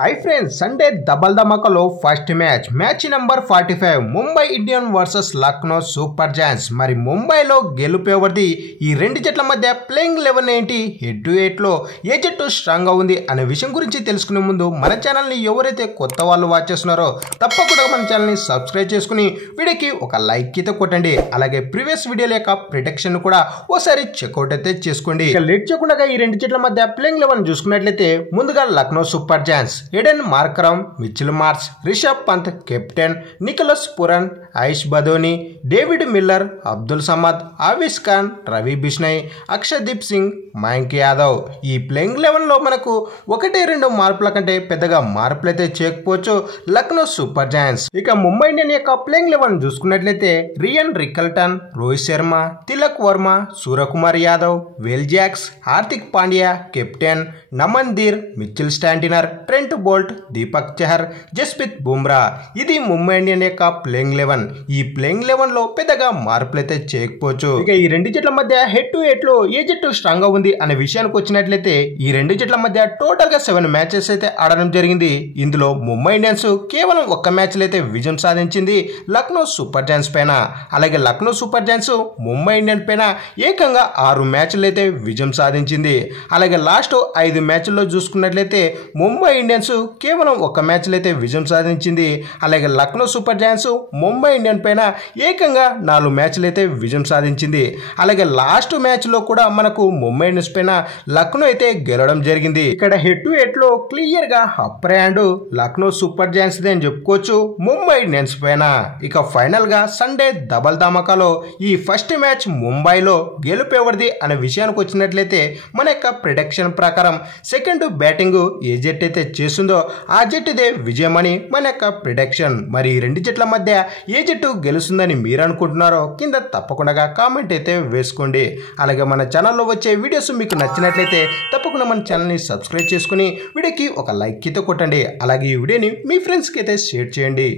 High friends, Sunday double ధమాకాలో first match number 45 Mumbai Indian versus Lucknow super giants. మరి ముంబైలో గెలుపు ఎవరిది? ఈ రెండు జట్ల మధ్య ప్లేయింగ్ 11 ఏంటి? హెడ్ టు హెడ్ లో ఏ జట్టు స్ట్రాంగ్ గా ఉంది అనే విషయం గురించి తెలుసుకునే ముందు మన ఛానల్ ని ఎవరైతే కొత్త వాళ్ళు వాచ్ చేస్తున్నారో తప్పకుండా మన ఛానల్ ని సబ్స్క్రైబ్ చేసుకుని వీడియోకి ఒక లైక్ అయితే కొట్టండి. అలాగే ప్రీవియస్ వీడియోల యొక్క ప్రిడిక్షన్ కూడా ఓసారి చెక్అవుట్ అయితే చేసుకోండి. లేట్ చేయకుండా ఈ రెండు జట్ల మధ్య ప్లేయింగ్ 11 చూసుకున్నట్లయితే ముందుగా Lucknow super giants Aiden Markram, Mitchell Marsh, Rishabh Pant captain, Nicholas Pooran, Ayush Badoni, David Miller, Abdul Samad, Avesh Khan, Ravi Bishnoi, Akashdeep Singh, Mayank Yadav. ఈ ప్లేయింగ్ 11 లో మనకు 1-2 మార్పుల కంటే పెద్దగా మార్పులు అయితే చేయకపోవచ్చు లక్నో సూపర్ జాయింట్స్. ఇక ముంబై ఇండియన్ యొక్క ప్లేయింగ్ 11 చూసుకున్నట్లయితే Ryan Rickelton, Rohit Sharma, Tilak Varma, Suryakumar Yadav, Will Jacks, Hardik Pandya captain, Naman Dhir, Mitchell Santner, Trent Boult, Deepak Chahar, Jasprit Bumrah. ఇది ముంబై ఇండియన్ యొక్క ప్లేయింగ్ 11. ఈ ప్లేయింగ్ 11 లో పెద్దగా మార్పులు అయితే చేయకపోవచ్చు. ఇక ఈ రెండు జట్ల మధ్య హెడ్ టు హెడ్ లో ఏ జట్టు స్ట్రాంగ్ గా ఉంది అనే విషయానికి వచ్చినట్లయితే ఈ రెండు జట్ల మధ్య టోటల్ గా 7 మ్యాచెస్ అయితే ఆడడం జరిగింది. ఇందులో ముంబై ఇండియన్స్ కేవలం ఒక్క మ్యాచ్ లో అయితే విజయం సాధించింది లక్నో సూపర్ జాయింట్స్ పైన. అలాగే Lucknow super joints Mumbai Indians పైన ఏకంగా 6 మ్యాచ్లు అయితే విజయం సాధించింది. అలాగే లాస్ట్ 5 మ్యాచ్ల్లో చూసుకున్నట్లయితే ముంబై ఇండియన్స్ కేవలం ఒక్క మ్యాచ్లో అయితే విజయం సాధించింది. అలాగే Lucknow super joints Mumbai Indian పైన ఏకంగా 4 మ్యాచ్లు అయితే విజయం సాధించింది. అలాగే లాస్ట్ మ్యాచ్లో కూడా మనకు ముంబై ఇండియన్స్ పైన లక్నో అయితే గెలవడం జరిగింది. ఇక్కడ హెడ్ టు హెడ్ లో క్లియర్ గా upper hand Lucknow super joints అని చెప్పుకోవచ్చు ముంబై ఇండియన్స్ పైన. ఇక ఫైనల్ గా సండే డబల్ ధమాకాలో ఈ ఫస్ట్ మ్యాచ్ ముంబైలో గెలుపు ఎవరిది అనే విషయానికి వచ్చినట్లయితే మన యొక్క ప్రిడిక్షన్ ప్రకారం సెకండ్ బ్యాటింగ్ ఏ జట్టు అయితే చేస్తుందో ఆ జట్టుదే విజయం అని మన యొక్క ప్రిడిక్షన్. మరి ఈ రెండు జట్ల మధ్య ఏ జట్టు గెలుస్తుందని మీరు అనుకుంటున్నారో కింద తప్పకుండా కామెంట్ అయితే వేసుకోండి. అలాగే మన ఛానల్లో వచ్చే వీడియోస్ మీకు నచ్చినట్లయితే తప్పకుండా మన ఛానల్ని సబ్స్క్రైబ్ చేసుకుని వీడియోకి ఒక లైక్ అయితే కొట్టండి. అలాగే ఈ వీడియోని మీ ఫ్రెండ్స్కి అయితే షేర్ చేయండి.